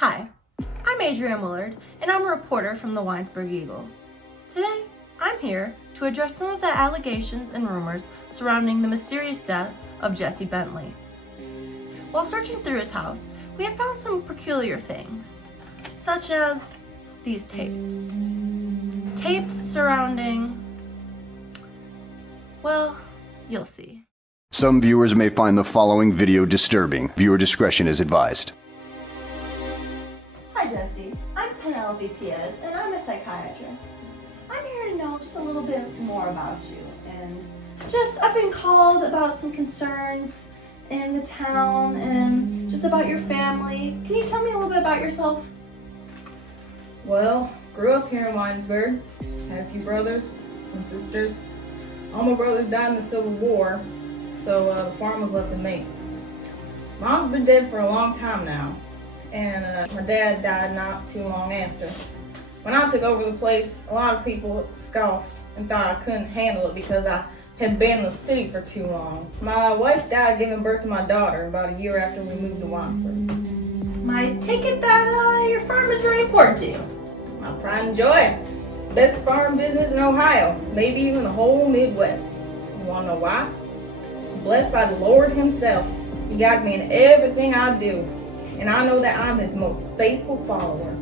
Hi, I'm Adrienne Willard, and I'm a reporter from the Winesburg Eagle. Today, I'm here to address some of the allegations and rumors surrounding the mysterious death of Jesse Bentley. While searching through his house, we have found some peculiar things, such as these tapes. Tapes surrounding, well, you'll see. Some viewers may find the following video disturbing. Viewer discretion is advised. Hi Jesse, I'm Penelope Piez and I'm a psychiatrist. I'm here to know just a little bit more about you and I've been called about some concerns in the town and just about your family. Can you tell me a little bit about yourself? Well, grew up here in Winesburg, had a few brothers, some sisters. All my brothers died in the Civil War, so the farm was left to me. Mom's been dead for a long time now, and my dad died not too long after. When I took over the place, a lot of people scoffed and thought I couldn't handle it because I had been in the city for too long. My wife died giving birth to my daughter about a year after we moved to Winesburg. I take it that your farm is very important to you. My pride and joy. Best farm business in Ohio, maybe even the whole Midwest. You wanna know why? It's blessed by the Lord himself. He guides me in everything I do, and I know that I'm his most faithful follower.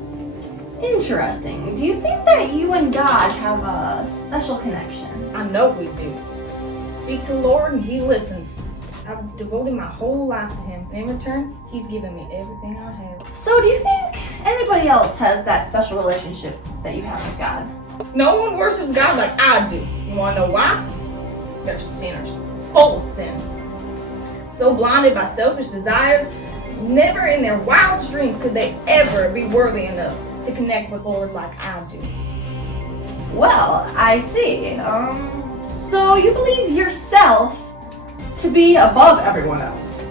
Interesting. Do you think that you and God have a special connection? I know we do. Speak to the Lord and he listens. I've devoted my whole life to him. In return, he's given me everything I have. So do you think anybody else has that special relationship that you have with God? No one worships God like I do. You wanna know why? They're sinners, full of sin. So blinded by selfish desires, never in their wildest dreams could they ever be worthy enough to connect with the Lord like I do. Well, I see. So you believe yourself to be above everyone else?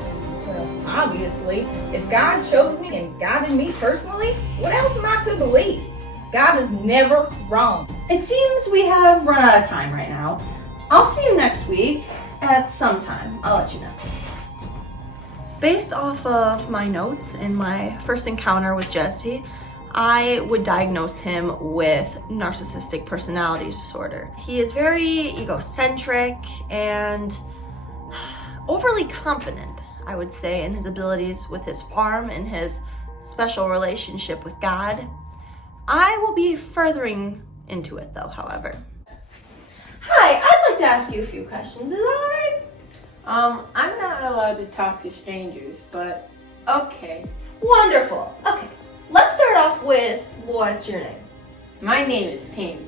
Well, obviously, if God chose me and guided me personally, what else am I to believe? God is never wrong. It seems we have run out of time right now. I'll see you next week at some time. I'll let you know. Based off of my notes in my first encounter with Jesse, I would diagnose him with narcissistic personality disorder. He is very egocentric and overly confident, I would say, in his abilities with his farm and his special relationship with God. I will be furthering into it though, however. Hi, I'd like to ask you a few questions. Is that all right? I'm not allowed to talk to strangers, but okay. Wonderful. Okay, let's start off with what's your name? My name is Tammy.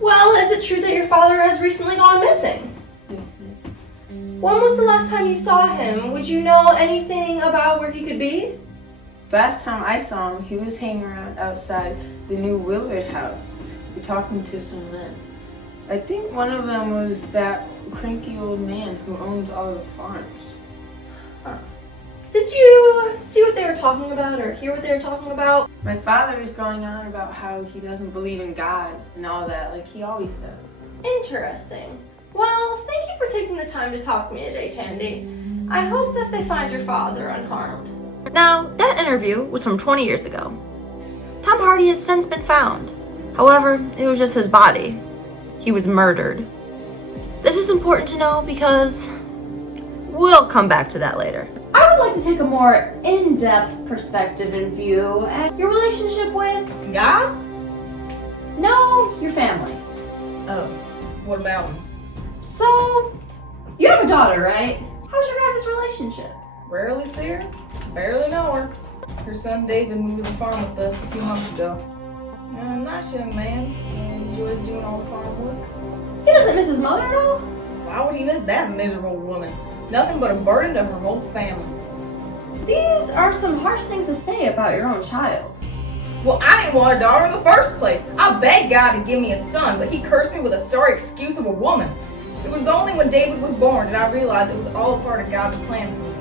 Well, is it true that your father has recently gone missing? When was the last time you saw him? Would you know anything about where he could be? Last time I saw him, he was hanging around outside the new Willard house, talking to some men. I think one of them was that cranky old man who owns all the farms. Huh. Did you see what they were talking about or hear what they were talking about? My father is going on about how he doesn't believe in God and all that, like he always does. Interesting. Well, thank you for taking the time to talk to me today, Tandy. I hope that they find your father unharmed. Now, that interview was from 20 years ago. Tom Hardy has since been found. However, it was just his body. He was murdered. This is important to know because we'll come back to that later. I would like to take a more in-depth perspective and view at your relationship with God? No, your family. Oh, what about him? So, you have a daughter, right? How's your guys' relationship? Rarely see her, barely know her. Her son David moved to the farm with us a few months ago. Nice young man, and enjoys doing all the farm work. He doesn't miss his mother at all? Why would he miss that miserable woman? Nothing but a burden to her whole family. These are some harsh things to say about your own child. Well, I didn't want a daughter in the first place. I begged God to give me a son, but he cursed me with a sorry excuse of a woman. It was only when David was born that I realized it was all a part of God's plan for me.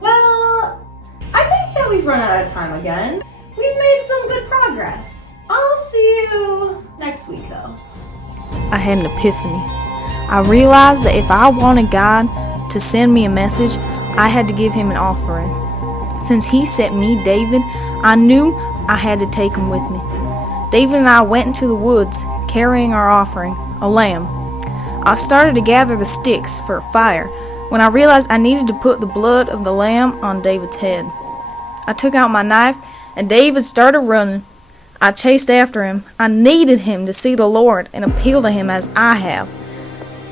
Well, I think that we've run out of time again. We've made some good progress. I'll see you next week, though. I had an epiphany. I realized that if I wanted God to send me a message, I had to give him an offering. Since he sent me, David, I knew I had to take him with me. David and I went into the woods, carrying our offering, a lamb. I started to gather the sticks for a fire when I realized I needed to put the blood of the lamb on David's head. I took out my knife, and David started running. I chased after him. I needed him to see the Lord and appeal to him as I have.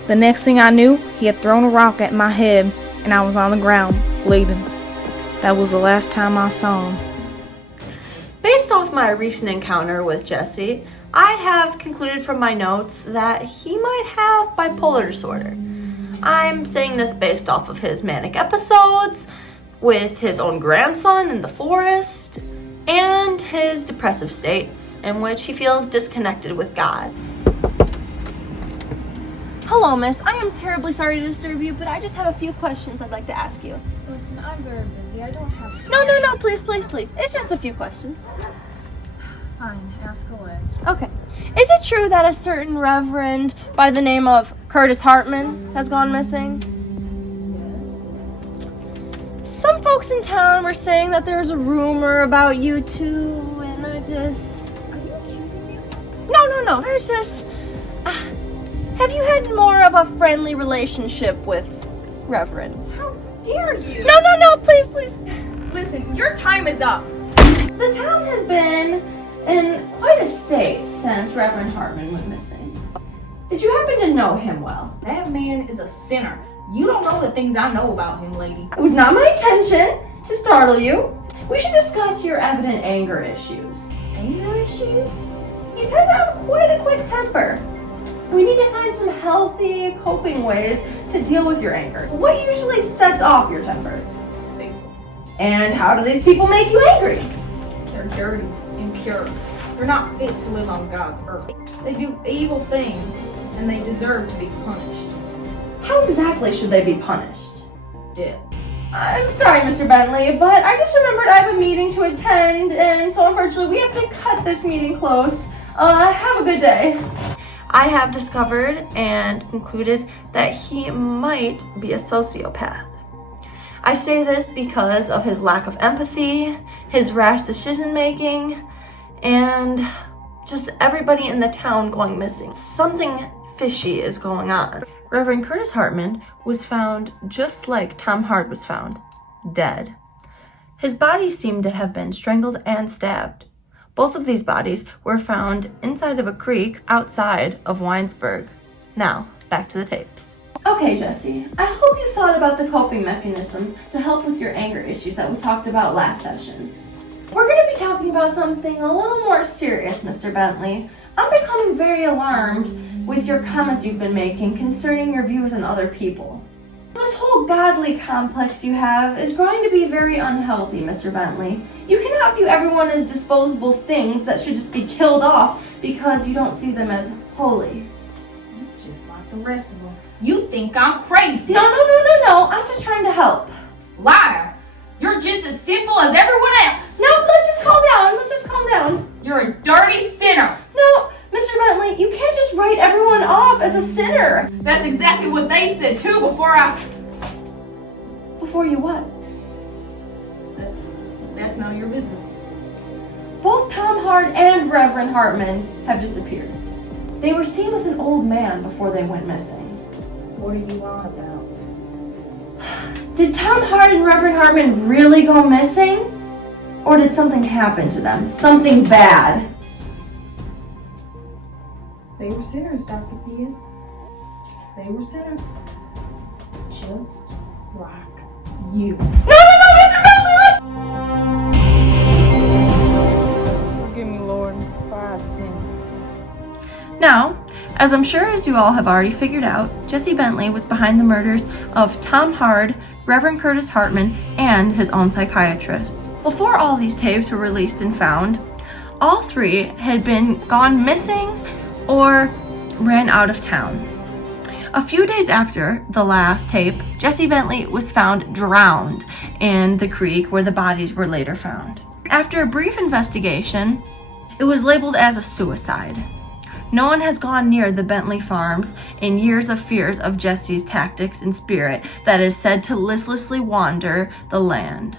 The next thing I knew, he had thrown a rock at my head, and I was on the ground, bleeding. That was the last time I saw him. Based off my recent encounter with Jesse, I have concluded from my notes that he might have bipolar disorder. I'm saying this based off of his manic episodes, with his own grandson in the forest, and his depressive states in which he feels disconnected with God. Hello, miss. I am terribly sorry to disturb you, but I just have a few questions I'd like to ask you. Listen, I'm very busy. I don't have time. No, please. It's just a few questions. Fine, ask away. Okay. Is it true that a certain reverend by the name of Curtis Hartman has gone missing? Yes. Some folks in town were saying that there's a rumor about you two, and I just... Are you accusing me of something? No. I was just... have you had more of a friendly relationship with Reverend? How dare you? No, please. Listen, your time is up. The town has been in quite a state since Reverend Hartman went missing. Did you happen to know him well? That man is a sinner. You don't know the things I know about him, lady. It was not my intention to startle you. We should discuss your evident anger issues. Anger issues? You tend to have quite a quick temper. We need to find some healthy coping ways to deal with your anger. What usually sets off your temper? People. And how do these people make you angry? They're dirty, impure. They're not fit to live on God's earth. They do evil things, and they deserve to be punished. How exactly should they be punished? Death. I'm sorry, Mr. Bentley, but I just remembered I have a meeting to attend, and so unfortunately we have to cut this meeting close. Have a good day. I have discovered and concluded that he might be a sociopath. I say this because of his lack of empathy, his rash decision making, and just everybody in the town going missing. Something fishy is going on. Reverend Curtis Hartman was found just like Tom Hart was found, dead. His body seemed to have been strangled and stabbed. Both of these bodies were found inside of a creek outside of Winesburg. Now, back to the tapes. Okay, Jesse, I hope you thought about the coping mechanisms to help with your anger issues that we talked about last session. We're going to be talking about something a little more serious, Mr. Bentley. I'm becoming very alarmed with your comments you've been making concerning your views on other people. This whole godly complex you have is going to be very unhealthy, Mr. Bentley. You cannot view everyone as disposable things that should just be killed off because you don't see them as holy. Just like the rest of them. You think I'm crazy. No. I'm just trying to help. Liar. You're just as sinful as everyone else. No, let's just calm down. You're a dirty sinner. No, Mr. Bentley, you can't just write everyone off as a sinner. That's exactly what they said too before you what? That's none of your business. Both Tom Hart and Reverend Hartman have disappeared. They were seen with an old man before they went missing. What are you on about? Did Tom Hart and Reverend Hartman really go missing? Or did something happen to them? Something bad? They were sinners, Dr. P.S. They were sinners. Just like you. No, Mr. Bentley, let's... Forgive me, Lord, for I have sinned. Now, as I'm sure as you all have already figured out, Jesse Bentley was behind the murders of Tom Hart, Reverend Curtis Hartman, and his own psychiatrist. Before all these tapes were released and found, all three had been gone missing or ran out of town. A few days after the last tape, Jesse Bentley was found drowned in the creek where the bodies were later found. After a brief investigation, it was labeled as a suicide. No one has gone near the Bentley farms in years of fears of Jesse's tactics and spirit that is said to listlessly wander the land.